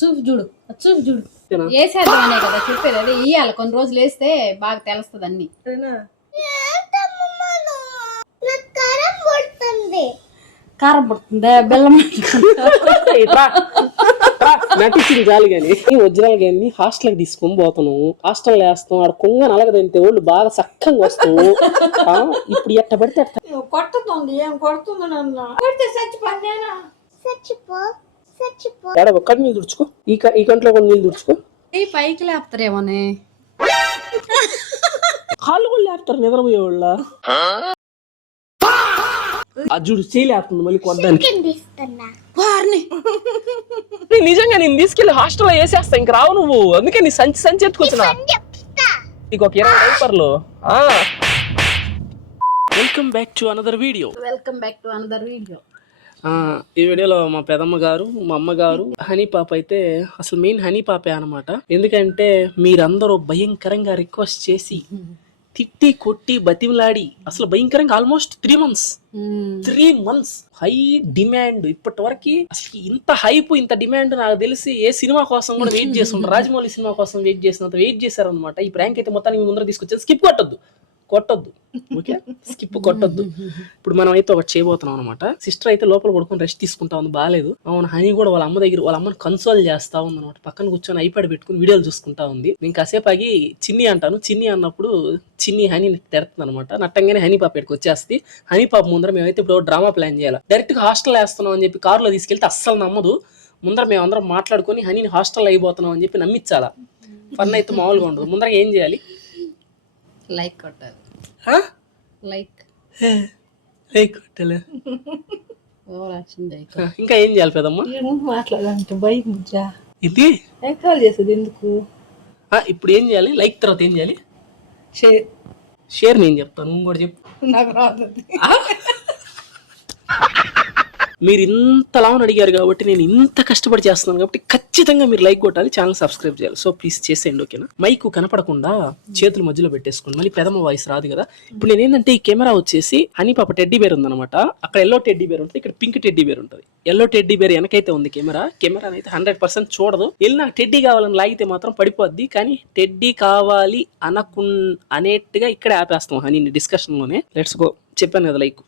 చూపు చూడు వేసేద్దామనే కదా చెప్పేది. అదే ఇయ్యాలి కొన్ని రోజులు వేస్తే బాగా తెలుస్తుంది అన్ని. కారం పడుతుందా బెల్లం నటించింది చాలు గాని ఒరిజినల్ గాని హాస్టల్ తీసుకొని పోతున్నావు. హాస్టల్ వేస్తాం ఆడ కొంగ నలగదంటే వాళ్ళు బాగా చక్కగా వస్తావు. ఇప్పుడు ఎట్ట పడితే అట్ట కొట్టుతుంది. ఏం కొడుతుంది నన్ను? కొడితే చచ్చిపోయినా ఒక్కటి నీళ్ళు తుడుచుకో. ఈ కంట్లో కొన్ని నీళ్ళు తుడుచుకో. పైకి లేపుతారేమోనే. కాళ్ళు కూడా లేపుతారు నిద్రపోయేవాళ్ళ. అజుడు చేయలేస్తుంది మళ్ళీ కొద్దానికి. నిజంగా నేను తీసుకెళ్లి హాస్టల్లో వేసేస్తా. ఇంక రావు నువ్వు. అందుకే నీ సంచి ఎత్తుకొచ్చినా నీకు ఒక 20 డైపర్లు. Welcome back to another video. ఈ వీడియోలో మా పెదమ్మ గారు, మా అమ్మగారు, హనీ పాప అయితే అసలు మెయిన్ హనీ పాపే అనమాట. ఎందుకంటే మీరందరూ భయంకరంగా రిక్వెస్ట్ చేసి తిట్టి కొట్టి బతిమలాడి అసలు భయంకరంగా ఆల్మోస్ట్ 3 months హై డిమాండ్. ఇప్పటి వరకు అసలు ఇంత హైప్ ఇంత డిమాండ్ నాకు తెలిసి ఏ సినిమా కోసం కూడా వెయిట్ చేస్తుంటారు. రాజమౌళి సినిమా కోసం వెయిట్ చేసినంత వెయిట్ చేశారనమాట. ఈ ప్రాంక్ అయితే మొత్తానికి ముందర తీసుకొచ్చేది. స్కిప్ కొట్టొద్దు ఓకే, స్కిప్ కొట్టొద్దు. ఇప్పుడు మనం అయితే ఒకటి చేయబోతున్నాం అనమాట. సిస్టర్ అయితే లోపల పడుకొని రెస్ట్ తీసుకుంటా ఉంది, బాగాలేదు. అవును, హనీ కూడా వాళ్ళ అమ్మ దగ్గర వాళ్ళ అమ్మని కన్సోల్ చేస్తా ఉంది అనమాట. పక్కన కూర్చొని ఐప్యాడ్ పెట్టుకుని వీడియోలు చూసుకుంటా ఉంది. నేను కాసేపు ఆగి చిన్ని అంటాను. చిన్ని అన్నప్పుడు చిన్ని హనీని తెడుతుంది అనమాట. నట్టంగానే హనీ పాప ఇక్కడికి వచ్చేస్తే హనీ పాప ముందర మేమైతే ఇప్పుడు డ్రామా ప్లాన్ చేయాలి. డైరెక్ట్ గా హాస్టల్ వేస్తున్నాం అని చెప్పి కారులో తీసుకెళ్తే అస్సలు నమ్మదు. ముందర మేము అందరం మాట్లాడుకొని హనీని హాస్టల్ అయిపోతున్నాం అని చెప్పి నమ్మించాలా. ఫన్ అయితే మామూలుగా ఉండదు. ముందర ఏం చేయాలి? లైక్ కొట్టాలి. లైక్ ఇంకా ఏం చేయాలి పెదమ్మా? మాట్లాడాలంటే భయం ఇది చేసేది ఎందుకు? ఇప్పుడు ఏం చేయాలి? లైక్ తర్వాత ఏం చేయాలి? షేర్ నేను చెప్తాను, నువ్వు కూడా చెప్పు. నాకు రాదు. మీరు ఇంతలాగా అడిగారు కాబట్టి నేను ఇంత కష్టపడి చేస్తున్నాను కాబట్టి ఖచ్చితంగా మీరు లైక్ కొట్టాలి, ఛానల్ సబ్స్క్రైబ్ చేయాలి. సో ప్లీజ్ చేసేయండి, ఓకేనా? మైకు కనపడకుండా చేతుల మధ్యలో పెట్టేసుకోండి, మళ్ళీ పెదమ వాయిస్ రాదు కదా. ఇప్పుడు నేను ఏంటంటే ఈ కెమెరా వచ్చేసి హనీ పాప టెడ్డీ బేర్ ఉందన్నమాట. అక్కడ ఎల్లో టెడ్డీ బేర్ ఉంటుంది, ఇక్కడ పింక్ టెడ్డీ బేర్ ఉంటుంది. ఎల్లో టెడ్డీ బేర్ వెనకైతే ఉంది కెమెరా అయితే 100% చూడదు. వెళ్ళి నాకు టెడ్డీ కావాలని లాగితే మాత్రం పడిపోద్ది. కానీ టెడ్డీ కావాలి అనేట్టుగా ఇక్కడే ఆపేస్తాం హనీని డిస్కషన్ లోనే. Let's go. చెప్పాను కదా, లైక్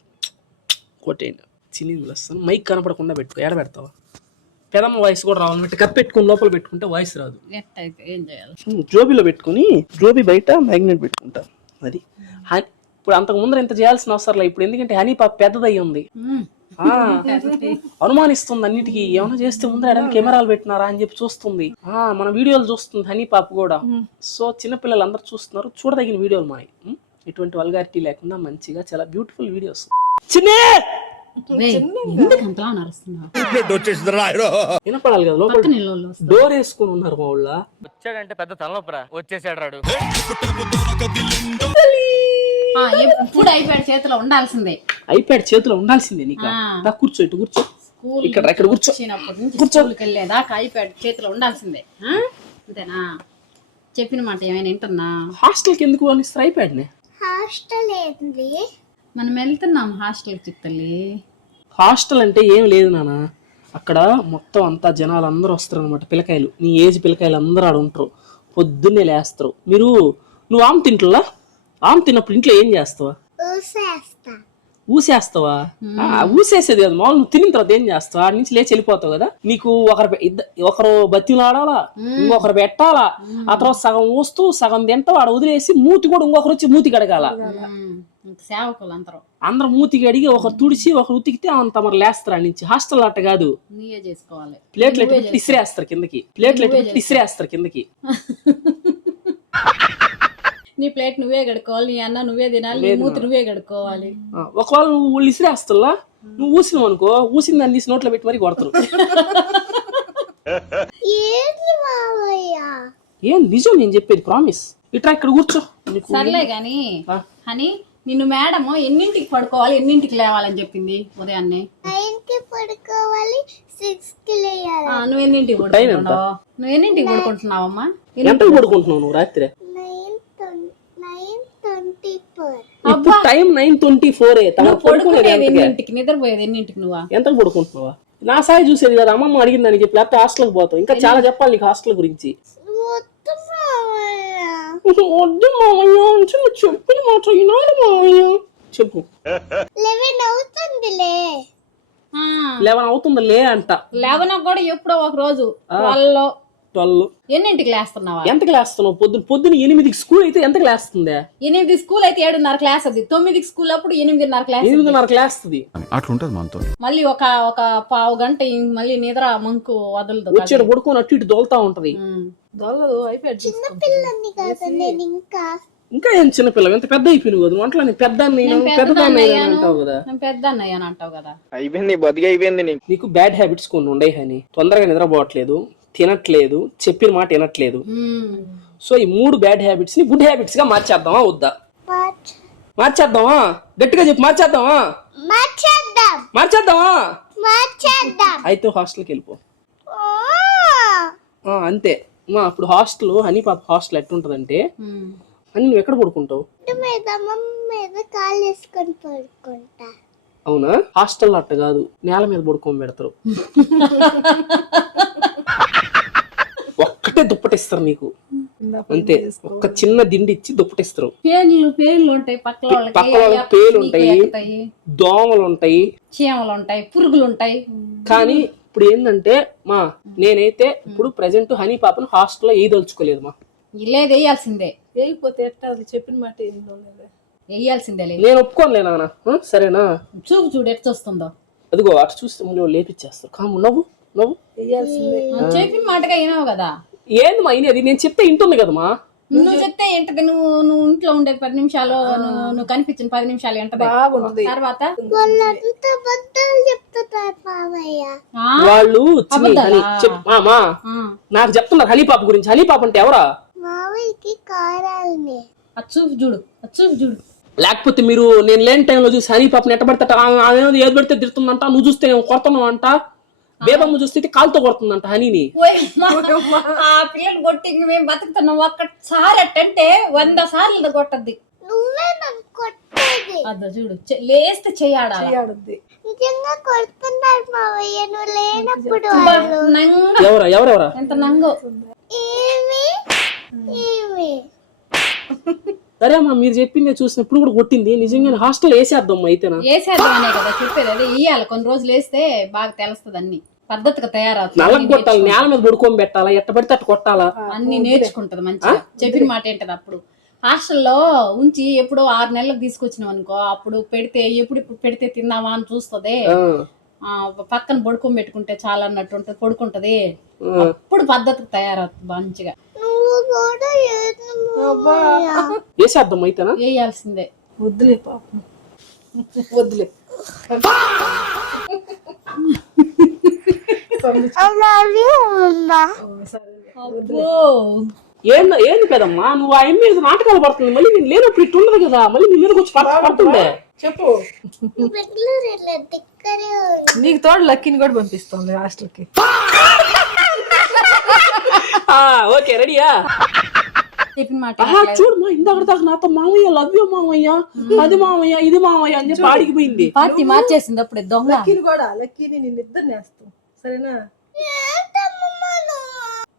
కొట్టేయండి. చిన్ని వస్తాను. మైక్ కనపడకుండా పెట్టుకో. ఏడ పెడతావా? పెదమ్మ వాయిస్ కూడా రావాలంటే కప్ పెట్టుకుని లోపల పెట్టుకుంటే వాయిస్ రాదు. జోబీలో పెట్టుకుని జోబీ బయట మ్యాగ్నెట్ పెట్టుకుంటా. అది ఇప్పుడు అంతకు ముందర ఇంత చేయాల్సిన అవసరం లేదు ఇప్పుడు. ఎందుకంటే హనీ పాప పెద్దదయ్యి ఉంది, అనుమానిస్తుంది అన్నిటికీ. ఏమైనా చేస్తే ముందర ఎడని కెమెరాలు పెట్టినారా అని చెప్పి చూస్తుంది. మన వీడియోలు చూస్తుంది హనీ పాప కూడా. సో చిన్నపిల్లలు అందరు చూస్తున్నారు, చూడదగిన వీడియోలు మావి. ఎటువంటి వల్గారిటీ లేకుండా మంచిగా చాలా బ్యూటిఫుల్ వీడియోస్. చిన్నే వినపడాలి కదా, లోపల డోర్ వేసుకుని ఉన్నారు మా ఊళ్ళో. వచ్చాడంటే పెద్ద తలనొప్పరా, వచ్చేసాడు రాడు. ఇప్పుడు ఐప్యాడ్ చేతిలో ఉండాల్సిందే. ఐప్యాడ్ చేతిలో ఉండాల్సిందే నీకు. కూర్చో, ఇటు కూర్చో, ఇక్కడ కూర్చో. స్కూల్కి వెళ్ళేదాకా ఐప్యాడ్ చేతిలో ఉండాల్సిందే. అంతేనా? చెప్పిన మాట ఏమైనా వింటున్నా? హాస్టల్కి ఎందుకు అనిస్తారు ఐప్యాడ్ ని? హాస్టల్ ఏంది? మనం వెళ్తున్నాం హాస్టల్కి. చిత్తల్లి హాస్టల్ అంటే ఏం లేదు నాన్న. అక్కడ మొత్తం అంతా జనాలు అందరూ వస్తారు అనమాట. పిల్లకాయలు, నీ ఏజ్ పిల్లకాయలు అందరూ ఆడ ఉంటారు. పొద్దున్నే లేస్తారు. నువ్వు ఆమె తింటులా? ఆమె తిన్నప్పుడు ఇంట్లో ఏం చేస్తావా? ఊసేస్తావా? ఊసేసేది కదా మామూలు. నువ్వు తిన్న తర్వాత ఏం చేస్తావు? ఆడ నుంచి లేచి వెళ్ళిపోతావు కదా. నీకు ఒకరు బతిలాడాలా, ఇంకొకరు పెట్టాలా. ఆ తర్వాత సగం ఊస్తూ సగం తింటావు, ఆడ వదిలేసి మూతి కూడా ఇంకొకరు వచ్చి మూతి కడగాల. సేవకులు అందరూ మూతి కడిగి ఒకరు తుడిచి ఒకరు ఉతికితే అంత మరి లేస్తారు. నుంచి హాస్టల్ అట్ట కాదు. నీయే చేసుకోవాలి. ప్లేట్లు పెట్టి ఇసిరేస్తారు కిందకి. నీ ప్లేట్ నువ్వే కడుక్కోవాలి, నీ అన్న నువ్వే తినాలి, నీ మూతి నువ్వే కడుక్కోవాలి. ఒకవేళ నువ్వు ఇసిరేస్తున్నా, నువ్వు ఊసినావు అనుకో, ఊసిన దాన్ని తీసి నోట్లో పెట్టి మరి కొడతారు. ఏం నిజం నేను చెప్పేది, ప్రామిస్. ఇట్లా ఇక్కడ కూర్చో. సర్లే గాని హనీ, నిన్ను మేడం ఎన్నింటికి పడుకోవాలి ఎన్నింటికి లేవాలని చెప్పింది? ఉదయాన్నే 9కి పడుకోవాలి, 6కి లేయాలి. నువ్వు ఎన్నింటికి పడుకుంటున్నావు? పడుకుంటున్నావమ్మా? ఎంతకు పడుకుంటున్నావు నువ్వు రాత్రి? 9:24. టైం 9:24. పడుకునేది ఎన్నింటికి, నిద్రపోయేది ఎన్నింటికి? నువ్వు ఎంతకు పడుకుంటున్నావా? నా సాయి చూసేది కదా, అమ్మమ్మ అడిగిందని చెప్పి లేకపోతే హాస్టల్కి పోతావు. ఇంకా చాలా చెప్పాలి నీకు హాస్టల్ గురించి. వద్దు మామయ్య నువ్వు చెప్పిన మాట వినాలి మామయ్య. చెప్పు. 11 అవుతుందిలే అంట. 11 కూడా ఎప్పుడో ఒక రోజు 12. ఎన్నింటికి లేస్తున్నావా? ఎంతకి లేస్తున్నావు? పొద్దున 8కి స్కూల్ అయితే ఎంతకి లేస్తుందా? 8 స్కూల్ అయితే 7:30 క్లాస్ అది. 9కి స్కూల్ అప్పుడు 8:30 క్లాస్. 8:30 క్లాస్తుంది. అట్లుంటది మనతో. మళ్ళీ ఒక పావు గంట మళ్ళీ నిద్ర మంకు వదలదు. వచ్చాడు పడుకొని అటు ఇటు దోలుతా ఉంటది. ఇంకా ఏం చిన్నపిల్ల ఎంత పెద్ద అయిపోయినావు కదా. వంటలో పెద్ద అంటావు కదా. పెద్ద అన్నయ్య అని అంటావు కదా. అయిపోయింది నీకు బ్యాడ్ హ్యాబిట్స్ కొన్ని ఉన్నాయి అని. తొందరగా నిద్రపోవట్లేదు, తినట్లేదు, చెప్పిన మాట వినట్లేదు. సో ఈ 3 బ్యాడ్ హ్యాబిట్స్ ని గుడ్ హ్యాబిట్స్ గా మార్చేద్దామా వద్దా? మార్చేద్దామా? గట్టిగా చెప్పి మార్చేద్దామా? మార్చేద్దామా? అయితే హాస్టల్కి వెళ్ళిపో. అంతే. అప్పుడు హాస్టల్ హనీ పాప హాస్టల్ ఎట్టుంటదంటే అని నువ్వు ఎక్కడ పడుకుంటావు? అవునా? హాస్టల్ అట్ట కాదు, నేల మీద పడుకోని పెడతారు. ఒక్కటే దుప్పటిస్తారు నీకు అంతే. ఒక్క చిన్న దిండి ఇచ్చి దుప్పటిస్తారు. పేర్లు ఉంటాయి, పక్కల వాళ్ళకి పేర్లు ఉంటాయి, దోమలు ఉంటాయి, చీమలు ఉంటాయి, పురుగులు ఉంటాయి. కానీ ఇప్పుడు ఏంటంటే నేనైతే ఇప్పుడు ప్రెసెంట్ హనీ పాపను హాస్టల్లో వేయదలుచుకోలేదు మా. లేదు, వేయాల్సిందే. వేయకపోతే ఎట్టా? చెప్పిన మాట వేయాల్సిందే. నేను ఒప్పుకోనులేనా? సరేనా? చూడు ఎట్లా వస్తుందో. అదిగో అటు చూస్తే మళ్ళీ లేపిచ్చేస్తారు. కాము నవ్వు చెప్పిన మాటగా అయినావు కదా. ఏంది మా ఇది? నేను చెప్తే ఇంటుంది కదమ్మా. నువ్వు చెప్తే ఏంటది? నువ్వు ఇంట్లో ఉండేది 10 నిమిషాలు, నువ్వు కనిపించిన 10 నిమిషాలు ఏంటది? తర్వాత వాళ్ళు నాకు చెప్తున్నారు హనీ పాప గురించి. హనీ పాప అంటే ఎవరా? చూడు. లేకపోతే మీరు నేను లేని టైంలో చూసి హనీ పాపని ఎట్టబడితే ఆమె ఏది పడితే తిడుతుందంట, నువ్వు చూస్తే కొడుతున్నావు అంట. బేబమ్మ చూస్తే కాలుతో కొడుతుందంట హనీని. ఆ పిల్లలు కొట్టి మేము బతుకుతున్నాం. ఒక్కసారి అట్టంటే 100 సార్లు కొట్టద్ది. అదో చూడు, లేస్తే చెయ్యాడాలి. ఎవరెవరా? ఎంత నంగో. సరే అమ్మా, మీరు చెప్పింది చూసినప్పుడు కూడా కొట్టింది. నిజంగా హాస్టల్ వేసేద్దాం అయితేనా? వేసేద్దామనే కదా చెప్పేది. అదే ఇయ్యాలి, కొన్ని రోజులు వేస్తే బాగా తెలుస్తుంది. అన్ని పద్ధతిగా తయారవుతుంది. నల్లకి కొట్టాలి, నేల మీద పడుకొని పెట్టాలా, ఎట్ట పడితే అట్టు కొట్టాలా, అన్ని నేర్చుకుంటది మంచిగా. చెప్పిన మాట ఏంటది? అప్పుడు హాస్టల్లో ఉంచి ఎప్పుడో 6 నెలలకు తీసుకొచ్చినాం అనుకో, అప్పుడు పెడితే ఎప్పుడు పెడితే తిందామా అని చూస్తుంది. పక్కన పడుకొని పెట్టుకుంటే చాలా అన్నట్టు ఉంటది, పడుకుంటది. అప్పుడు పద్ధతికి తయారవుతుంది మంచిగా. వేసేద్దాం అయితేనా? వేయాల్సిందే. వద్దులే పాపం, వద్దులే. ఏంది కదమ్మా నువ్వు ఆ మీద నాటకాలు పడుతుంది. మళ్ళీ నేను లేనప్పుడు ఇట్టు ఉండదు కదా, మళ్ళీ నీ మీద వచ్చి పడుతుండే. చెప్పు. నీకు తోడు లక్కీని కూడా పంపిస్తాం హాస్టల్కి. ఓకే, రెడీయా? చెప్పిన మాట చూడమ్మా, ఇందాక దాకా నాతో మామయ్య లవ్ యూ మామయ్య, అది మామయ్య, ఇది మామయ్య అని చెప్పి ఆడికి పోయింది. పార్టీ మార్చేసింది అప్పుడే దొంగ. లక్కీని నేను ఇద్దరు నేస్తాం, సరేనా?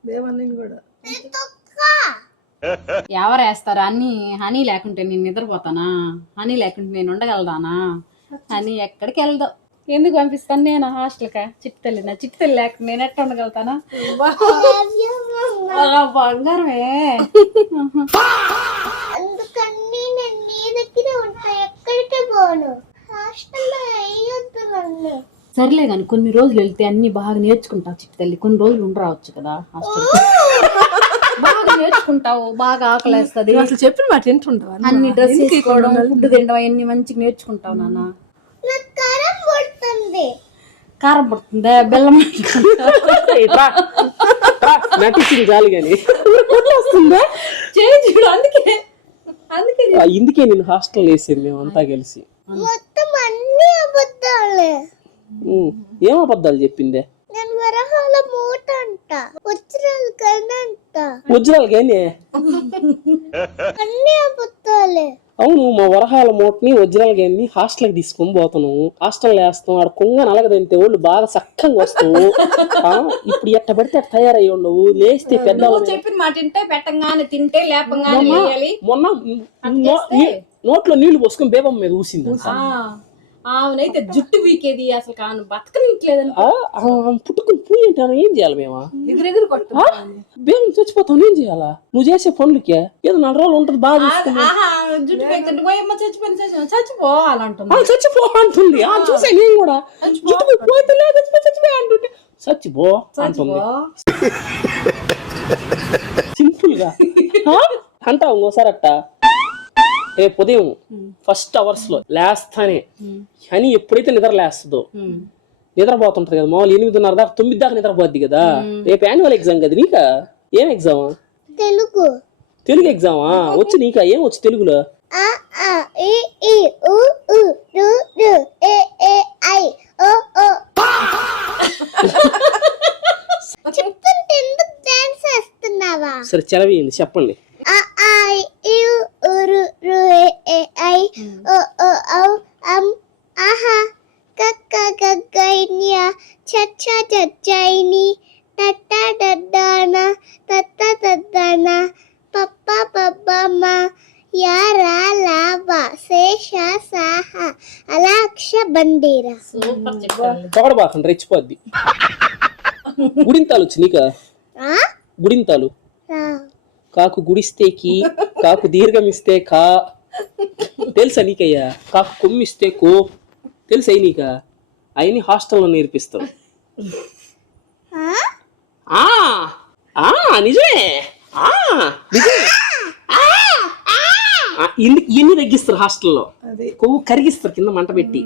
దేవన్నని కూడా ఎవరు వేస్తారు? హనీ లేకుంటే నేను నిద్రపోతానా? హనీ లేకుంటే నేను ఉండగలదానా? హనీ ఎక్కడికి వెళ్దాం? ఎందుకు పంపిస్తాను నేను హాస్టల్కా? చిట్టి తల్లి లేకుండా నేను ఎట్లా ఉండగలుగుతానా? బంగారమే. సర్లే కానీ కొన్ని రోజులు వెళ్తే అన్ని బాగా నేర్చుకుంటావు చిట్టి తల్లి. కొన్ని రోజులు ఉండరావచ్చు కదా హాస్టల్. బాగా నేర్చుకుంటావు, బాగా ఆకలేస్తుంది. అసలు చెప్పిన మాట వింటుంటావా? అన్ని డ్రెస్ తీసుకోవడం, ఫుడ్ తినడం అవన్నీ మంచిగా నేర్చుకుంటావు నాన్న. కారం పడుతుందా? బెల్లం నటించింది చాలు కానీ చూడు. ఇందుకే నేను హాస్టల్ వేసేది మేము అంతా కలిసి. ఏం అబద్ధాలు చెప్పిందే? వజ్రాలు కానీ అవును, మా వరహాల మూటని వజ్రాల గేన్ని హాస్టల్కి తీసుకొని పోతున్నావు. హాస్టల్ వేస్తాం, ఆడ కొంగ నలగదంతే వాళ్ళు బాగా చక్కగా వస్తావు. ఇప్పుడు ఎట్ట పడితే అట్ట తయారయ్యి ఉండవు. లేస్తే పెద్ద చెప్పిన మాట తింటే పెట్టంగానే తింటే లేపంగానే లేయాలి. మొన్న నోట్లో నీళ్లు పోసుకొని బేబమ్మ మీద ఊసింది. ఆమెనైతే జుట్టు వీకేది అసలు కాను బతకనిట్లేదని పుట్టుకుని పూయి అంటే ఏం చేయాలి మేము? ఎదురెగురు కొట్టు బేబం చచ్చిపోతావు, ఏం చేయాలా? నువ్వు చేసే పనులకే ఏదో 4 రోజులు ఉంటది బాగా. జుట్టు వీకుంటే పోయమ్మ చచ్చిపో అలా అంటుంది. చచ్చిపో అంటుంది. చూసా నేను కూడా జుట్టు పోతే లేదు చచ్చిపో అంటుంటే చచ్చిపో అంటుంది. సింపుల్ గా అంటావు ఇంకోసారి అట్ట. రేపు ఉదయం ఫస్ట్ అవర్స్ లో లేస్తానే అని ఎప్పుడైతే నిద్ర లేస్తుందో నిద్రపోతుంటది కదా, మామూలు 8:30 దాకా 9 దాకా నిద్రపోద్ది కదా. రేపు యాన్యువల్ ఎగ్జామ్ కదా నీకా? ఏం ఎగ్జామా? తెలుగు ఎగ్జామా? వచ్చి నీకా? ఏం వచ్చి తెలుగులో? సరే చదివింది చెప్పండి. తోడబాకండి రెచ్చిపోద్ది. గుడింతాలు వచ్చి నీకా? గుడింతాలు కాకు గుడిస్తే కి, కాకు దీర్ఘమిస్తే కా, తెలుసా నీకయ్యా? కాకు కొమ్మిస్తే కో, తెలుసా నీకా? అయిని హాస్టల్లో నేర్పిస్తాం. నిజమే ఇన్ని తగ్గిస్తారు హాస్టల్లో, కొవ్వు కరిగిస్తారు కింద మంట పెట్టి.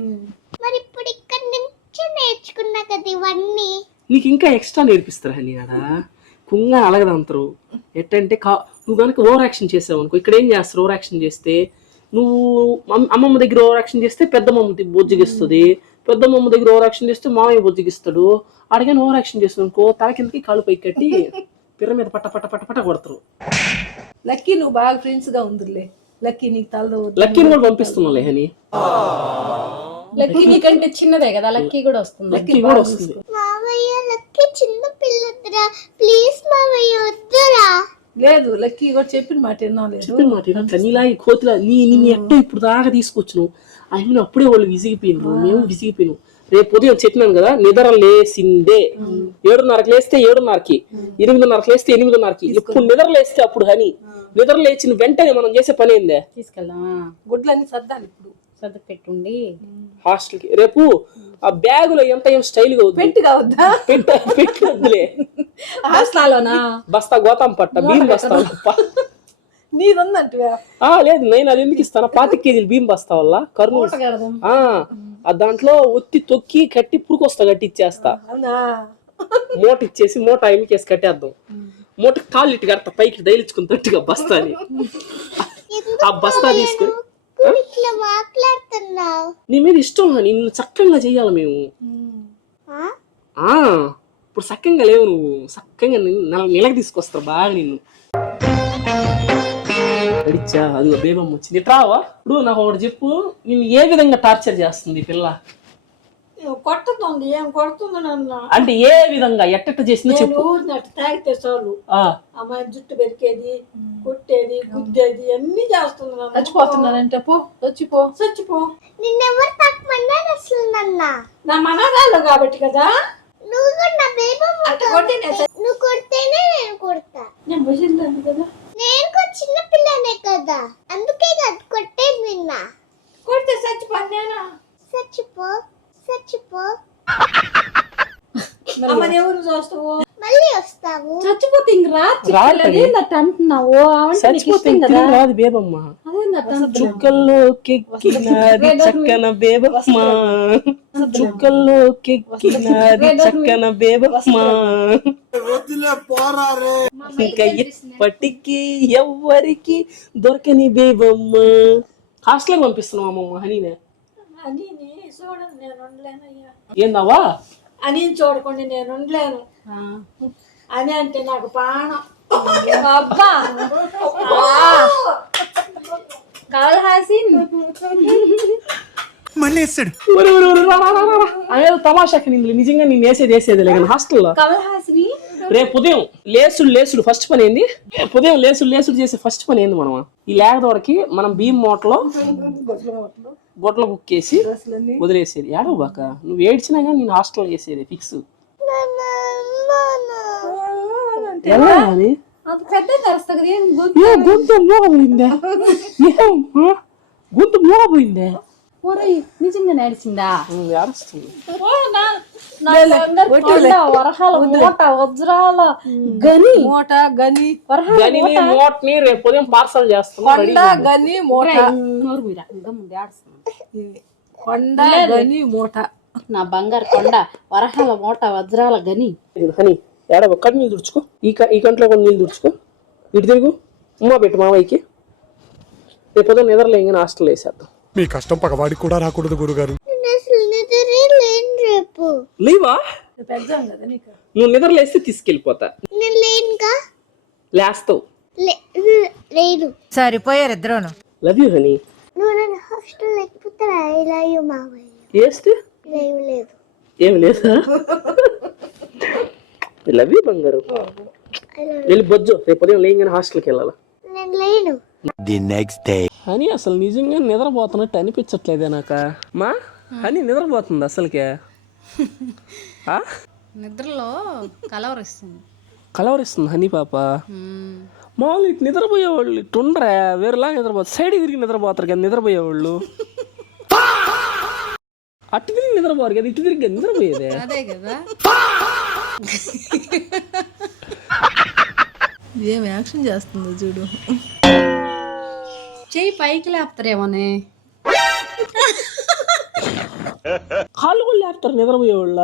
నీకు ఇంకా ఎక్స్ట్రా నేర్పిస్తారు అని ఆడ కుంగా అలగదంతరు. ఎట్టంటే నువ్వు కనుక ఓవర్ యాక్షన్ చేసావు అనుకో, ఇక్కడ ఏం చేస్తారు? ఓవర్ యాక్షన్ చేస్తే నువ్వు అమ్మమ్మ దగ్గర ఓవర్ యాక్షన్ చేస్తే పెద్దమ్మ బొజ్జిగిస్తుంది, పెద్దమ్మ దగ్గర ఓవర్ యాక్షన్ చేస్తే మామయ్య బొజ్జిగిస్తాడు. అడిగాని ఓవర్ యాక్షన్ చేస్తావు అనుకో, తల కిందకి కాళ్ళు పైకి కట్టి పిర్ర మీద పట్ట పట్ట పట్ట పట్ట కొడతారు. లక్కీ నువ్వు బాగా ఫ్రెండ్స్ గా ఉందిలే. లక్కీ నీకు తల లక్కీని కూడా పంపిస్తున్నాలే అని. లక్కీ నీకంటే చిన్నదే కదా, లక్కీ కూడా వస్తుంది. లక్కీ కూడా వస్తుంది. లేదు లక్కీ కూడా చెప్పిన మాట విన్నాలేదు. చెప్పిన మాట అట్లా నీలాగి కోతిలా నిన్ను ఎట్టో ఇప్పుడు దాకా తీసుకొచ్చును. ఆయన అప్పుడే వాళ్ళు విసిగిపోయినారు, మేము విసిగిపోయినాం. రేపు ఉదయం చెప్పినాను కదా, నిద్ర లేసిందే 7:30కి లేస్తే 7:30కి, 8:30కి లేస్తే 8:30కి. ఇప్పుడు నిద్ర లేస్తే అప్పుడు హని నిద్ర లేచిన వెంటనే మనం చేసే పని ఏందే? తీసుకెళ్దాం గుడ్లన్నీ సర్దాలి. ఇప్పుడు సర్ది పెట్టుండి హాస్టల్కి రేపు ఆ బ్యాగులో ఎంత ఏం స్టైల్ గా పెట్టి కావద్దా? పెట్టొద్దులే. హాస్టల్లోనా బస్తా గోతాం పట్ట బియ్యం బస్తా. నీదందంటే లేదు, నేను అది ఎందుకు ఇస్తాను? 25 కేజీలు బియ్యం బస్తా వల్ల కర్నూలు దాంట్లో ఒత్తి తొక్కి కట్టి పురుకొస్తా కట్టి ఇచ్చేస్తా. మూట ఇచ్చేసి మూట ఆయనకేసి కట్టేద్దాం. మూటకి తాళ్ళు ఇటు కడతా పైకి దయలించుకుని తట్టుగా బస్తాని. ఆ బస్తా తీసుకుని నీ మీద ఇష్టం నిన్ను చక్కగా చెయ్యాలి మేము. ఇప్పుడు చక్కగా లేవు నువ్వు, చక్కగా నెలకి తీసుకొస్తావు బాగా నిన్ను. అడిచా అదిగో బేబమ్మ వచ్చింది. ఇట్రావా? ఇప్పుడు నాకు ఒకటి చెప్పు, నిన్ను ఏ విధంగా టార్చర్ చేస్తుంది పిల్ల? కొట్టుతుంది. ఏం కొడుతుంది నన్ను అంటే ఏ విధంగా ఎట్ట చేసిందో చెప్పు. తాగితే చాలు అమ్మాయి జుట్టు పెరికేది, కొట్టేది, గుద్దేది అన్ని చేస్తుంది. చచ్చిపోతున్నానంటే పో, చచ్చిపో. నిన్నెవరు తక్కువన్నారు అసలు నా మనగాళ్ళు కాబట్టి కదా. నువ్వు కొడితేనే నేను కొడతా. నేను భుజించాను కదా. నేను కూడా చిన్న పిల్లనే కదా, అందుకే కదా కొట్టేది. నిన్న కొడితే చచ్చిపోయానా? చచ్చిపో. ఎవరు చూస్తావు? మళ్ళీ వస్తావు. చచ్చిపోతే ఇంక రాత్రి అంటున్నావు. రాదు బేబమ్మ. చుక్కల్లో కెక్కినది చక్కన బేబమ్మ, చుక్కల్లో కెక్కినది చక్కన బేబమ్మ. ఇంకా ఎప్పటికీ ఎవ్వరికి దొరకని బేబమ్మ. హాస్టల్ పంపిస్తున్నావు అమ్మమ్మ హనీనే. అని చూడండి నేను ఉండలేనయ్యా. ఏందవ్వా? అని చూడకుండా నేను ఉండలేను. అని అంటే నాకు ప్రాణం. అబ్బా కమల్ హాసిన్ అనేది తమాషాకి నిజంగా నేను వేసేది లేదు హాస్టల్లో. కమల్ హాసిని రేపు ఉదయం లేసుడు ఫస్ట్ పని ఏంది? ఉదయం లేసుడు చేసే ఫస్ట్ పని ఏంది? మనం ఈ లేక దొరికి మనం బియ్యం మూటలో గొడ్ల కుక్కేసి వదిలేసేది. ఏడవ బాక నువ్వు ఏడ్చినా కానీ నేను హాస్టల్లో వేసేది ఫిక్స్. ఎలా అది అంత పెద్ద తెరుస్తుంది కదా, ఏం గొంతు మోగపోయిందే? గొంతు మోగపోయిందే? ఒరేయ్, నిజంగా నడిచిందా? ఏడుస్తుంది. వరహాల మూట వజ్రాల గని మూట గని గనిని మోట్ని రేపు ఉదయం పార్సల్ చేస్తాం. గని మూట కొండ గని మూట నా బంగారు కొండ వరహాల మూట వజ్రాల గని. హనీ ఏడ ఒక్కటి నీళ్ళు తుడుచుకో, ఈ కంట్లో కొన్ని నీళ్ళు తుడుచుకో, ఇటు తిరుగు, ఉమ్మా పెట్టు మావయ్యకి. రేపు ఉదయం నిద్రలేంగా హాస్టల్ వేసేద్దాం. మీ కష్టం పగవాడికి కూడా రాకూడదు గురుగారు. లేవా? నువ్వు నిద్రలేస్తే తీసుకెళ్ళిపోతా. లేస్తావు. సరిపోయారు ఇద్దరును. Love you honey. నువ్వు నన్ను హాస్టల్ లేకపోతే రాయలాయో మావయ్య వేస్తే లేదు. ఏమి లేదా? లవ్ యూ బంగారు. వెళ్ళి బొజ్జు, రేపు ఉదయం లేయంగానే హాస్టల్కి వెళ్ళాలా? నేను లేను. హనీ అసలు నిజంగా నిద్రపోతున్నట్టు అనిపించట్లేదే నాక. మా హనీ నిద్రపోతుంది అసలుకే. నిద్రలో కలవరిస్తుంది. కలవరిస్తుంది హనీ పాప. మామూలు ఇటు నిద్రపోయేవాళ్ళు ఇటు ఉండరా, వేరేలా నిద్రపోతారు. సైడ్ తిరిగి నిద్రపోతారు కదా నిద్రపోయేవాళ్ళు. అటు తిరిగి నిద్రపోరు కదా, ఇటు తిరిగి నిద్రపోయేదే. అదే కదా. ఏం యాక్షన్ చేస్తుందో చూడు. చెయ్యి పైకి లేపుతారేమోనే. కాళ్ళు కూడా లేపుతారు నిద్రపోయేవాళ్ళ.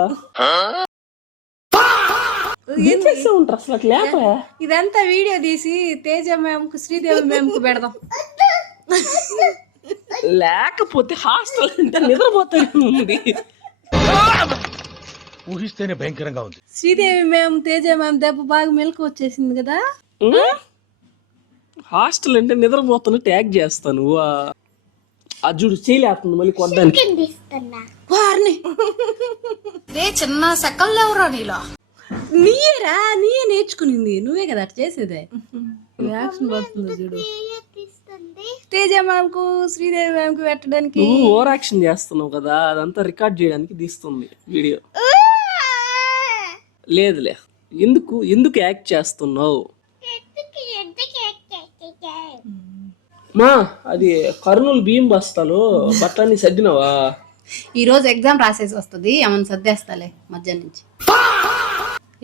ఏం చేస్తూ ఉంటారు అసలు అట్లా లేపరా? ఇదంతా వీడియో తీసి తేజ మ్యామ్కు శ్రీదేవి మ్యామ్కు పెడదాం. లేకపోతే హాస్టల్ అంటే నిద్రపోతాడు ఉంది. ఊహిస్తేనే భయంకరంగా ఉంది. శ్రీదేవి మ్యామ్ తేజ మ్యామ్ దెబ్బ బాగా మెలకు వచ్చేసింది కదా. హాస్టల్ అంటే నిద్రపోతున్నట్టు యాక్ట్ చేస్తాను. అజుడు చేయలేస్తుంది మళ్ళీ కొద్దానికి. వారిని రే చిన్న సెకండ్లో ఎవరా నీలో? నీయే నేర్చుకునింది, నువ్వే కదా అట్లా చేసేదే. యాక్షన్ పడుతుందో చూడు. తేజ మ్యామ్కు శ్రీదేవి మ్యామ్కు పెట్టడానికి నువ్వు ఓవర్ యాక్షన్ చేస్తున్నావు కదా, అదంతా రికార్డ్ చేయడానికి తీస్తుంది వీడియో. లేదులే, ఎందుకు యాక్ట్ చేస్తున్నావు? మా అది కర్నూలు బియ్యం బస్తాలు బట్టలన్నీ సర్దినావా? ఈ రోజు ఎగ్జామ్ రాసేసి వస్తుంది, ఏమన్నా సర్దేస్తాలే మధ్యాహ్నం నుంచి.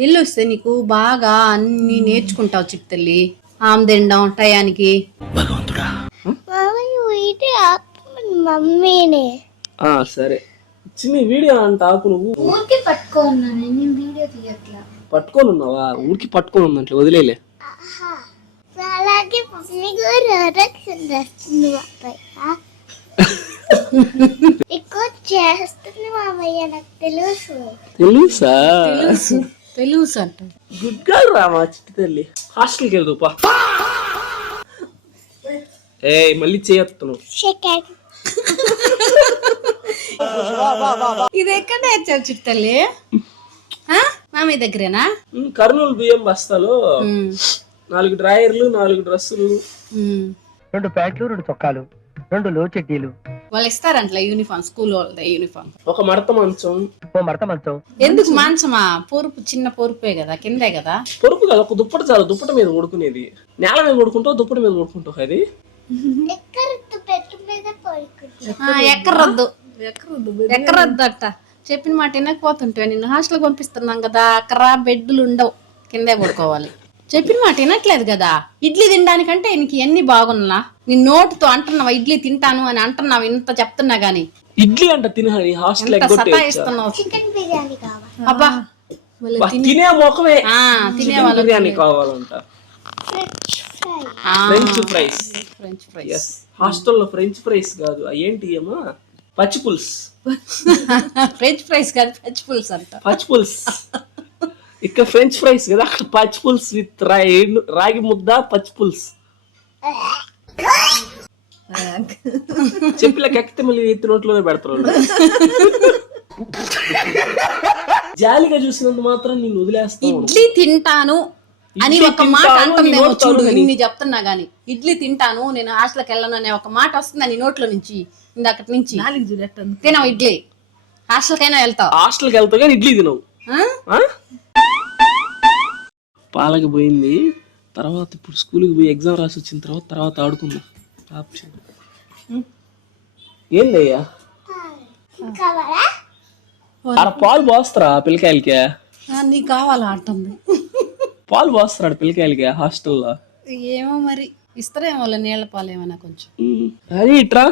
ఇల్లు వస్తే నీకు బాగా అన్ని నేర్చుకుంటావు చిత్తల్లి. ఆమె తినడం టయానికి. మమ్మీనే సరే చిన్న వీడియో అంట ఆకు. నువ్వు ఊరికి పట్టుకోన్నా, నేను వీడియో తీయట్లా. పట్టుకొని ఉన్నావా? ఊరికి పట్టుకొని ఉందంటే వదిలేలే. అలాగే మమ్మీ కూడా రక్షణ చేస్తుంది బాబాయ్. ఎక్కువ చేస్తుంది మామయ్య, నాకు తెలుసు. తెలుసు అంట. గుడ్ గర్ల్ రామా చిట్టి తల్లి. హాస్టల్కి వెళ్దు పా. మళ్ళీ చేయొత్తున్నావు. ఇది ఎక్కడ నేర్చావు చిట్టల్లి? మామయ్య దగ్గరేనా? కర్నూలు బియ్యం బస్తాలు 4 డ్రాయర్లు, 4 డ్రెస్సులు, 2 ప్యాంట్లు, 2 చొక్కాలు, 2 లో చెడ్డీలు. వాళ్ళు ఇస్తారంట యూనిఫామ్, స్కూల్ వాళ్ళ యూనిఫామ్. ఒక మడత మంచం. ఎందుకు మంచమా? పొరుపు చిన్న పొరుపే కదా, కిందే కదా. పొరుపు కదా, ఒక దుప్పటి చాలు. దుప్పటి మీద పడుకునేది. నేల మీద పడుకుంటావు, దుప్పటి మీద పడుకుంటావు. అది ఎక్కరద్దు అట్ట చెప్పిన మాట వినకపోతుంటే. నిన్ను హాస్టల్ పంపిస్తున్నాం కదా, అక్కడ బెడ్లు ఉండవు, కిందే పడుకోవాలి. చెప్పిన మాట వినట్లేదు కదా. ఇడ్లీ తినడానికంటే నీకు ఎన్ని బాగున్నా, నీ నోటుతో అంటున్నావా ఇడ్లీ తింటాను అని అంటున్నావు. ఇంత చెప్తున్నా గానీ ఇడ్లీ అంట తినని హాస్టల్ సతాయిస్తున్నావు. చికెన్ బిర్యానీ కావాలి. అబ్బా తినే మొక్కమే. తినే వాళ్ళ బిర్యానీ కావాలంట. French fries. ఫ్రెంచ్ ఫ్రైస్ హాస్టల్లో ఫ్రెంచ్ ఫ్రైస్ కాదు, ఏంటి ఏమో పచ్చి పులుసు. ఫ్రెంచ్ ఫ్రైస్ కాదు, పచ్చి పులుసు అంట. పచ్చి పులుసు. ఇక్కడ ఫ్రెంచ్ ఫ్రైస్ కదా, అక్కడ పచ్చి పులుసు విత్ రాగి ముద్ద, పచ్చి పులుసు. చెప్పిలకి ఎక్కితే మళ్ళీ ఎత్తి నోట్లోనే పెడతారు వాళ్ళు. జాలిగా చూసినంత మాత్రం నేను వదిలేస్తాను. ఇడ్లీ తింటాను అని ఇడ్లీ ఒక మాట తింటాను, అంటుందేమో నీ చూడు. నోట్లో ఇన్ని చెప్తున్నా గానీ ఇడ్లీ తింటాను నేను హాస్టల్కి వెళ్ళను అనే ఒక మాట వస్తుంది నీ నోట్లో నుంచి. ఇందాకటి నుంచి తినవు ఇడ్లీ, హాస్టల్కైనా వెళ్తావు. హాస్టల్కి వెళ్తావు కానీ ఇడ్లీ తినవు. ఆ? పాలకి పోయింది తర్వాత ఇప్పుడు స్కూల్కి పోయి ఎగ్జామ్ రాసి వచ్చిన తర్వాత ఆడుకుందాం. ఆప్షన్ ఏందయ్యా కావాలా? ఆడ పాలు పోస్తారా పిల్లకాయలకి? నీకు కావాలా అంటుంది. పాలు పోస్తాడు పిల్లకాయలకి హాస్టల్లో. ఏమో మరి ఇస్తారేమో నీళ్ళ పాలు ఏమైనా కొంచెం. అది ఇట్రా.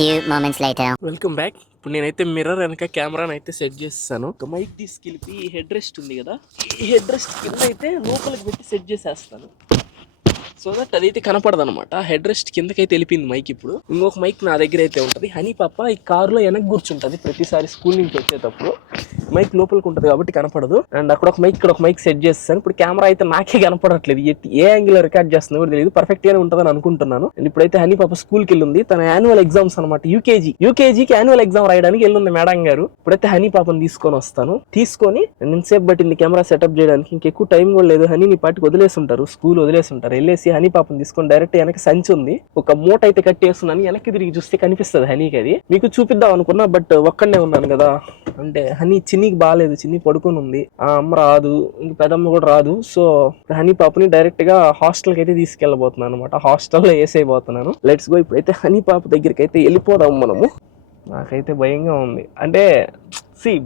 Few moments later. Welcome back. ఇప్పుడు నేనైతే మిర్రర్ వెనక కెమెరాని అయితే సెట్ చేస్తాను. ఒక మైక్ తీసుకెళ్ళి ఈ హెడ్ రెస్ట్ ఉంది కదా, ఈ హెడ్ రెస్ట్ కింద అయితే లోపలికి పెట్టి సెట్ చేసేస్తాను. సో దట్ అదైతే కనపడదు అనమాట. హెడ్ రెస్ట్ కిందకైతే వెళ్ళిపోయింది మైక్. ఇప్పుడు ఇంకొక మైక్ నా దగ్గర అయితే ఉంటుంది. హనీ పాప ఈ కారులో వెనక్కి కూర్చుంటుంది ప్రతిసారి స్కూల్ నుంచి వచ్చేటప్పుడు. మైక్ లోపలికి ఉంటుంది కాబట్టి కనపడదు. అండ్ అక్కడ ఒక మైక్, ఇక్కడ ఒక మైక్ సెట్ చేస్తాను. ఇప్పుడు కెమెరా అయితే నాకే కనపడట్లేదు, ఏ యాంగిల్ రికార్డ్ చేస్తుందో కూడా తెలియదు. పర్ఫెక్ట్ గానే ఉంటుందని అనుకుంటున్నాను. అండ్ ఇప్పుడైతే హనీ పాప స్కూల్కి వెళ్ళింది. తన యాన్యువల్ ఎగ్జామ్స్ అనమాట. యూకేజీకి యాన్యువల్ ఎగ్జామ్ రాయడానికి వెళ్ళింది మేడం గారు. ఇప్పుడైతే హనీ పాపని తీసుకొని వస్తాను. తీసుకొని ఎంతసేపు పట్టింది కెమెరా సెటప్ చేయడానికి, ఇంకెక్కువ టైం కూడా లేదు. హనీ నీ పాటికి వదిలేసి ఉంటారు, స్కూల్ వదిలేసి ఉంటారు. వెళ్ళేసి హనీ పాపని తీసుకొని డైరెక్ట్ వెనక సంచి ఉంది, ఒక మూట అయితే కట్టేస్తున్నాను. వెనక్కి తిరిగి చూస్తే కనిపిస్తుంది హనీకి. అది మీకు చూపిద్దాం అనుకున్నా, బట్ ఒక్కడనే ఉన్నాను కదా. అంటే హనీ చిన్నికి బాగాలేదు, చిన్ని పడుకొని ఉంది. ఆ అమ్మ రాదు, ఇంక పెదమ్మ కూడా రాదు. సో హనీ పాపని డైరెక్ట్ గా హాస్టల్కి అయితే తీసుకెళ్ళబోతున్నాను అనమాట. హాస్టల్లో వేసేయబోతున్నాను. Let's go. ఇప్పుడైతే హనీ పాప దగ్గరికి అయితే వెళ్ళిపోదాం మనము. నాకైతే భయంగా ఉంది. అంటే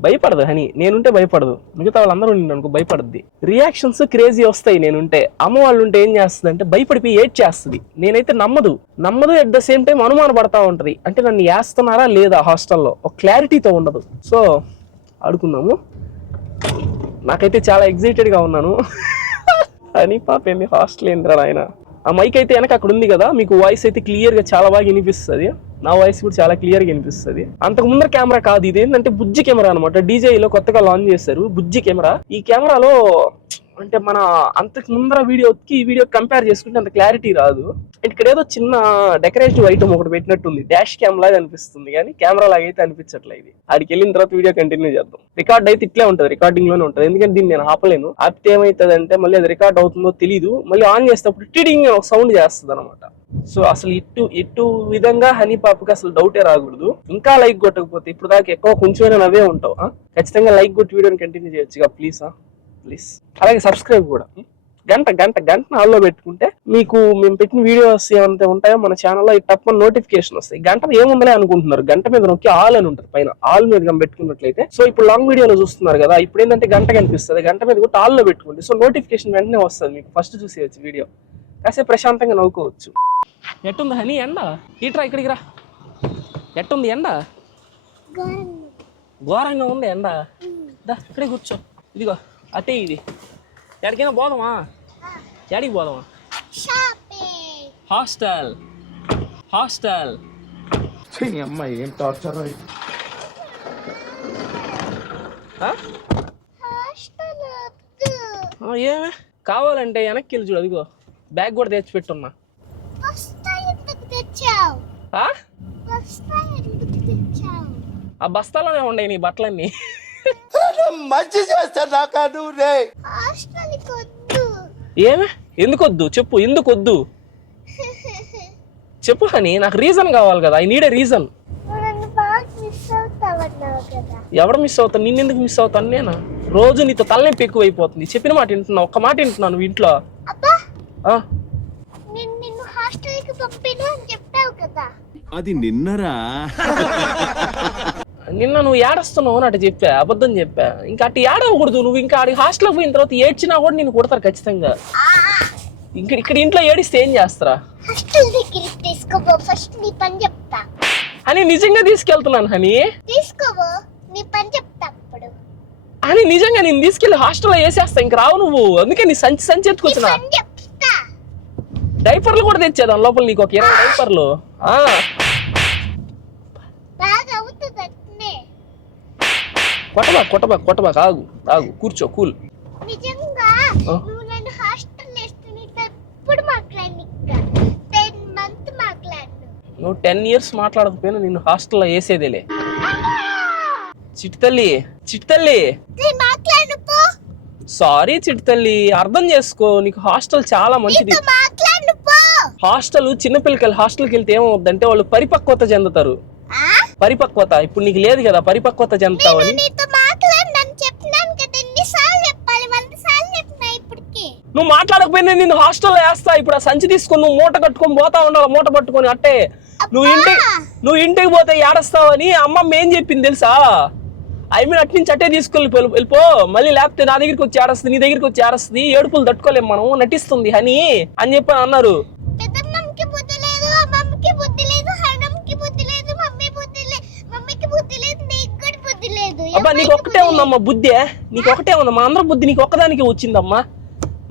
భయపడదు హనీ, నేనుంటే భయపడదు. మిగతా వాళ్ళందరూ అనుకో భయపడుద్ది. రియాక్షన్స్ క్రేజీ వస్తాయి నేనుంటే. అమ్మ వాళ్ళు ఉంటే ఏం చేస్తుంది అంటే భయపడిపోయి ఏడ్ చేస్తుంది. నేనైతే నమ్మదు. ఎట్ ద సేమ్ టైం అనుమాన పడతా ఉంటది. అంటే నన్ను వేస్తున్నారా లేదా హాస్టల్లో ఒక క్లారిటీతో ఉండదు. సో ఆడుకుందాము. నాకైతే చాలా ఎగ్జైటెడ్ గా ఉన్నాను. హనీ పాప ఏంది హాస్టల్ ఏంద్రా ఆయన. ఆ మైక్ అయితే వెనక అక్కడ ఉంది కదా, మీకు వాయిస్ అయితే క్లియర్ గా చాలా బాగా వినిపిస్తుంది. నా వాయిస్ కూడా చాలా క్లియర్ గా వినిపిస్తుంది. అంతకు ముందర కెమెరా కాదు ఇది. ఏంటంటే బుజ్జి కెమెరా అనమాట. డీజేలో కొత్తగా లాంచ్ చేశారు బుజ్జి కెమెరా. ఈ కెమెరాలో అంటే మన అంతకు ముందర వీడియోకి ఈ వీడియో కంపేర్ చేసుకుంటే అంత క్లారిటీ రాదు. ఇక్కడ ఏదో చిన్న డెకరేటివ్ ఐటమ్ ఒకటి పెట్టినట్టుంది. డాష్ క్యామ్ లాగా అనిపిస్తుంది కానీ కెమెరా లాగా అయితే అనిపించట్లేదు. ఇది ఆడికి వెళ్ళిన తర్వాత వీడియో కంటిన్యూ చేద్దాం. రికార్డ్ అయితే ఇట్లే ఉంటుంది, రికార్డింగ్ లోనే ఉంటుంది. ఎందుకంటే దీన్ని నేను ఆపలేను. ఆపితే ఏమవుతుంది అంటే మళ్ళీ అది రికార్డ్ అవుతుందో తెలియదు. మళ్ళీ ఆన్ చేసేటప్పుడు టిడింగ్ ఒక సౌండ్ చేస్తుంది అనమాట. సో అసలు ఇటు విధంగా హనీ పాపకి అసలు డౌటే రాకూడదు. ఇంకా లైక్ కొట్టకపోతే ఇప్పుడు దాకా ఎక్కువ కొంచెమైనా నవ్వే ఉంటావు. ఖచ్చితంగా లైక్ కొట్టి వీడియోని కంటిన్యూ చేయొచ్చుగా ప్లీజ్. అలాగే సబ్స్క్రైబ్ కూడా. గంట హాల్లో పెట్టుకుంటే మీకు మేము పెట్టిన వీడియోస్ ఏమైతే ఉంటాయో మన ఛానల్లో తప్పని నోటిఫికేషన్ వస్తాయి. గంట ఏముందలే అనుకుంటున్నారు, గంట మీద నొక్కి ఆల్ అని ఉంటుంది పైన. ఆల్ మీద పెట్టుకున్నట్లయితే సో ఇప్పుడు లాంగ్ వీడియోలో చూస్తున్నారు కదా, ఇప్పుడు ఏంటంటే గంట కనిపిస్తుంది. గంట మీద కూడా ఆల్లో పెట్టుకోండి. సో నోటిఫికేషన్ వెంటనే వస్తుంది, మీకు ఫస్ట్ చూసేయచ్చు వీడియో. కాసేపు ప్రశాంతంగా నవ్వుకోవచ్చు. ఎట్టుంది హనీ ఎండ? ఈట్రా ఇక్కడికి రా. ఎట్టుంది ఎండ? ఘోరంగా ఉంది ఎండ. దా ఇక్కడే కూర్చో. ఇదిగో అటే ఇది. ఎక్కడికైనా పోదామా? ఎక్కడికి పోదామా? హాస్టల్. అమ్మాయి ఏం టార్చర్. ఏమే కావాలంటే వెనక్కి వెళ్ళి చూడు. అదిగో బ్యాగ్ కూడా తెచ్చి పెట్టున్నా. ఆ బస్తాలోనే ఉన్నాయి నీ బట్టలన్నీ. మంచి చేస్తాను. ఏమే ఎందుకొద్దు చెప్పు, ఎందుకొద్దు చెప్పు హనీ. నాకు రీజన్ కావాలి కదా. I need a reason. ఎవరు మిస్ అవుతాను? నిన్నెందుకు మిస్ అవుతాను నేను? రోజు నీతో తలనొప్పి ఎక్కువ అయిపోతుంది. చెప్పిన మాట వింటున్నావు, ఒక్క మాట వింటున్నాను ఇంట్లో. అది నిన్నరా? నిన్న నువ్వు ఏడుస్తున్నావు అని అటు చెప్పా, అబద్ధం చెప్పా. ఇంకా అటు ఏడవకూడదు. నువ్వు ఇంకా ఆడి హాస్టల్లో పోయిన తర్వాత ఏడ్చినా కూడా నేను కొడతారు ఖచ్చితంగా. ఇక్కడ ఇంట్లో ఏడిస్తే ఏం చేస్తారా? అని నిజంగా తీసుకెళ్తున్నాను హనీ. అని నిజంగా నేను తీసుకెళ్లి హాస్టల్లో వేసేస్తా. ఇంక రావు నువ్వు. అందుకే నీ సంచి ఎత్తుకొచ్చిన. డైపర్లు కూడా తెచ్చేదాం లోపల నీకు, ఒక 20 డైపర్లు. కొట్టబా ఆగు కూర్చో కూల్. నిజంగా నువ్వు నన్ను హాస్టల్ వేస్తే నీతో ఎప్పుడు మాట్లాడి 10 months నువ్వు 10 years మాట్లాడకపోయినా నిన్ను హాస్టల్లో వేసేదేలే. చిట్టి తల్లి నేను మాట్లాడు పో. సారీ చిట్టి తల్లి, అర్థం చేసుకో. నీకు హాస్టల్ చాలా మంచిది. మాట్లాడు పో. హాస్టల్ చిన్నపిల్లకి హాస్టల్కి వెళ్తే ఏమవుద్దంటే వాళ్ళు పరిపక్వత చెందుతారు. పరిపక్వత ఇప్పుడు నీకు లేదు కదా, పరిపక్వత చెందుతావని. నీతో మాట్లాడనని చెప్పినాను కదా, ఎన్నిసార్లు చెప్పాలి? 100 సార్లు చెప్పినా ఇప్పటికి. నువ్వు మాట్లాడకపోయినా నిన్ను హాస్టల్లో వేస్తా. ఇప్పుడు ఆ సంచి తీసుకొని నువ్వు మూట కట్టుకొని పోతా ఉండాలి, మూట పట్టుకొని అట్టే. నువ్వు ఇంటికి పోతే ఏడస్తావని అమ్మమ్మ ఏం చెప్పింది తెలుసా? అటు నుంచి అట్టే తీసుకెళ్ళి వెళ్ళిపో, మళ్ళీ లేకపోతే నా దగ్గరికి వచ్చి ఏడస్తుంది, నీ దగ్గరికి వచ్చి ఏడస్తుంది, ఏడుపులు తట్టుకోలేము మనం, నటిస్తుంది అని చెప్పి అన్నారు. పెద్దమ్మకి బుద్ధి లేదు, అమ్మమ్మకి బుద్ధి లేదు, హరణంకి బుద్ధి లేదు, మమ్మీకి బుద్ధి లేదు, నీకు కూడా బుద్ధి లేదు. అబ్బా నీకు ఒక్కటే ఉందమ్మా బుద్ధి, నీకు ఒకటే ఉందమ్మా. అందరూ బుద్ధి నీకు ఒక్కదానికి వచ్చిందమ్మా.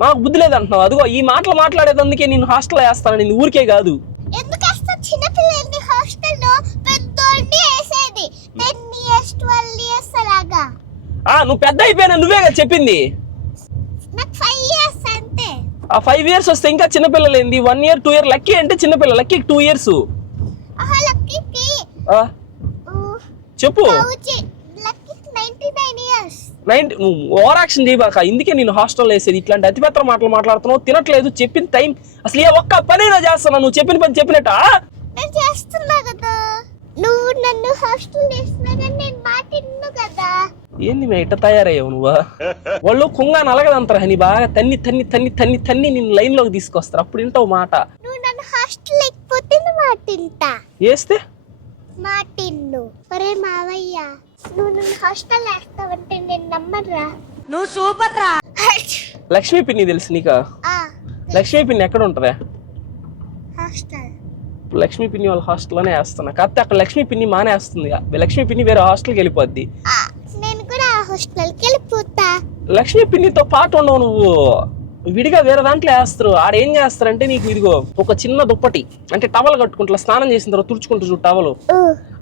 మాకు బుద్ధి లేదంటున్నావు. అదిగో ఈ మాటలు మాట్లాడేదందుకే నేను హాస్టల్లో వేస్తాను, నేను ఊరికే కాదు. ఎందుకు వేస్తా? చిన్నపిల్లల్ని హాస్టల్లో పెద్దోడిని వేసేది 10 years 12 years అలాగా. నువ్వు పెద్ద అయిపోయినా నువ్వేగా చెప్పింది. నాకు 5 years అంతే. ఆ 5 years వస్తే ఇంకా చిన్నపిల్లలు ఏంది? 1 year 2 year లక్కీ అంటే చిన్నపిల్ల, లక్కీ 2 years. లక్కీకి చెప్పు. Lucky 99 years. నువ్వు ఓవర్ యాక్షన్ చేయబాక. ఇందుకే నేను హాస్టల్లో వేసేది. ఇట్లాంటి అతిపెత్త మాటలు మాట్లాడుతున్నావు, తినట్లేదు, చెప్పిన టైం అసలు ఏ ఒక్క పనైనా చేస్తున్నా. నువ్వు చెప్పిన పని చెప్పినట్ట నేను చేస్తున్నా కదా. నువ్వు నన్ను హాస్టల్ వేసినా కానీ నేను మాట విన్ను కదా. ఏంది మే ఇట్ట తయారయ్యావు నువ్వు? వాళ్ళు కుంగా నలగదంటారు అని బాగా తన్ని తన్ని తన్ని తన్ని తన్ని నిన్ను లైన్ లోకి తీసుకొస్తారు, అప్పుడు వింటావు మాట. నువ్వు నన్ను హాస్టల్ లేకపోతే మాట వింటా. వేస్తే మాట విన్ను. ఒరే మావయ్య, నువ్వు నన్ను హాస్టల్ వేస్తావంటే నేను నమ్మరా. నువ్వు సూపర్ రా. లక్ష్మీ పిన్ని తెలుసు నీకా? లక్ష్మీ పిన్ని ఎక్కడ ఉంటదా? హాస్టల్. లక్ష్మీ పిన్ని వాళ్ళ హాస్టల్లోనే వేస్తున్నా. కాకపోతే అక్కడ లక్ష్మీ పిన్ని మానేస్తుంది. లక్ష్మీ పిన్ని వేరే హాస్టల్కి వెళ్ళిపోద్ది. నేను కూడా ఆ హాస్టల్కి వెళ్ళిపోతా. లక్ష్మీ పిన్నితో పాటు ఉండవు, నువ్వు విడిగా వేరే దాంట్లో వేస్తారు. ఆడేం చేస్తారంటే నీకు ఇదిగో ఒక చిన్న దుప్పటి అంటే టవల్ కట్టుకుంటా, స్నానం చేసిన తర్వాత తుడుచుకుంటూ చూడు టవల్,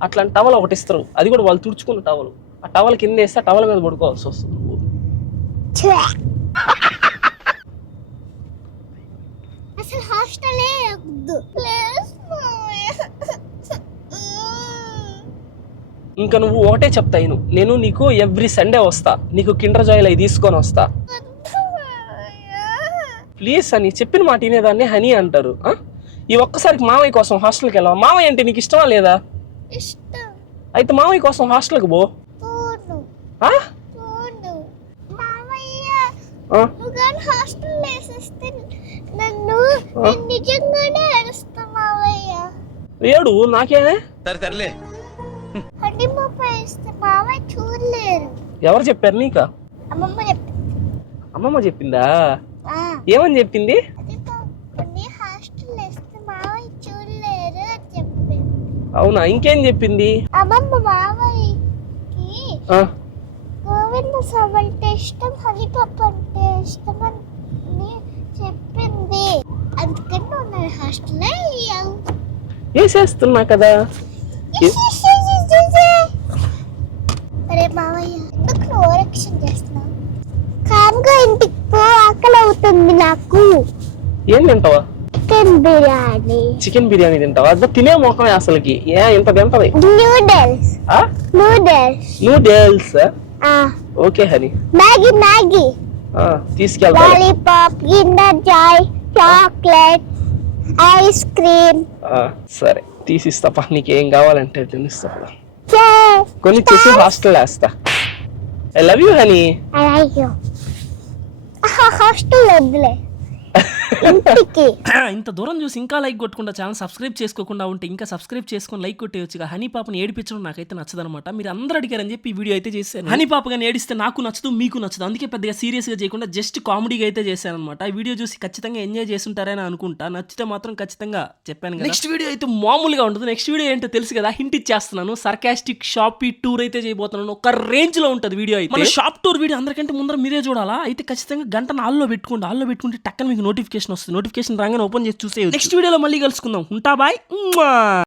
అట్లాంటి టవల్ ఒకటి ఇస్తారు. అది కూడా వాళ్ళు తుడుచుకున్న టవల్. ఆ టవల్ కింద వేస్తే టవల్ మీద పడుకోవాల్సి వస్తుంది. అసలు హాస్టలే వద్దు. ఇంకా నువ్వు ఒకటే చెప్తా, నేను నీకు ఎవ్రీ సండే వస్తా, నీకు కిండర్ జాయ్లు అవి తీసుకొని వస్తా. ప్లీజ్ అని చెప్పిన మాట వినేదాన్ని హనీ అంటారు. ఈ ఒక్కసారికి మామయ్య కోసం హాస్టల్కి వెళ్ళావా? మామయ్య అంటే నీకు ఇష్టమా లేదా? ఇష్టం. అయితే మామయ్య కోసం హాస్టల్కి పో. నువ్వు కానీ హాస్టల్ వేసేస్తే నన్ను నిజంగానే అరుస్తా మావయ్య. ఏడు నాకేమే హండి మొప్ప వేస్తే మావయ్య చూడలేరు. ఎవరు చెప్పారు నీకా? అమ్మమ్మ చెప్పింది. అమ్మమ్మ చెప్పిందా? ఏమని చెప్పింది? హాస్టల్ వేస్తే మావయ్య చూడలేరు అని చెప్పింది. అవునా? ఇంకేం చెప్పింది? అమ్మమ్మ మావయ్యకి గోవింద సాబ్ అంటే ఇష్టం, హరిపప్ప అంటే ఇష్టం అని చెప్పింది. అందుకని నువ్వు నా హాస్టల్ అయ్యావు. వేసేస్తున్నా కదా. అరే మావయ్య, ఎందుకు నువ్వు ఓవరాక్షన్ చేస్తున్నావు? కామ్గా ఇంటికి పో, ఆకలి అవుతుంది నాకు. ఏం తింటావా? చికెన్ బిర్యానీ. చికెన్ బిర్యానీ తింటావా? అది తినే మొక్కమే అసలుకి. ఇంత తింటది. Noodles. Noodles. Okay Hari. Maggi తీసుకెళ్తా. Lollipop, Kinder Joy, chocolate, ice cream. సరే తీసిస్తా, నీకేం కావాలంటే తినిస్తా. కొన్ని చేసి హాస్టల్ వేస్తా. I love you honey. Hostel వద్దులే. ఇంత దూరం చూసి ఇంకా లైక్ కొట్టకుండా ఛానల్ సబ్స్క్రైబ్ చేసుకోకుండా ఉంటే ఇంకా సబ్స్క్రైబ్ చేసుకొని లైక్ కొట్టేయచ్చుగా. హనీ పాపని ఏడిపించడం నాకైతే నచ్చదనమాట. మీరు అందరూ అడిగారని చెప్పి ఈ వీడియో అయితే చేశాను. హనీ పాపగా ఏడిస్తే నాకు నచ్చదు, మీకు నచ్చదు. అందుకే పెద్దగా సీరియస్ గా చేయకుండా జస్ట్ కామెడీగా అయితే చేశాను అనమాట. ఈ వీడియో చూసి ఖచ్చితంగా ఎంజాయ్ చేస్తుంటారని అనుకుంటా. నచ్చితే మాత్రం ఖచ్చితంగా చెప్పాను కదా. నెక్స్ట్ వీడియో అయితే మామూలుగా ఉంటుంది. నెక్స్ట్ వీడియో ఏంటో తెలుసు కదా, హింట్ ఇచ్చేస్తున్నాను. సర్కాస్టిక్ షాపీ టూర్ అయితే చేయబోతున్నాను. ఒక రేంజ్ లో ఉంటుంది వీడియో అయితే. మన షాప్ టూర్ వీడియో అందరికంటే ముందర మీరే చూడాలా. అయితే ఖచ్చితంగా గంటను ఆల్లో పెట్టుకుంటే టక్కన మీకు నోటిఫికేషన్ వస్తుంది. నోటిఫికేషన్ రాగానే ఓపెన్ చేసి చూసేయచ్చు. నెక్స్ట్ వీడియోలో మళ్ళీ కలుసుకుందాం. ఉంటా బాయ్.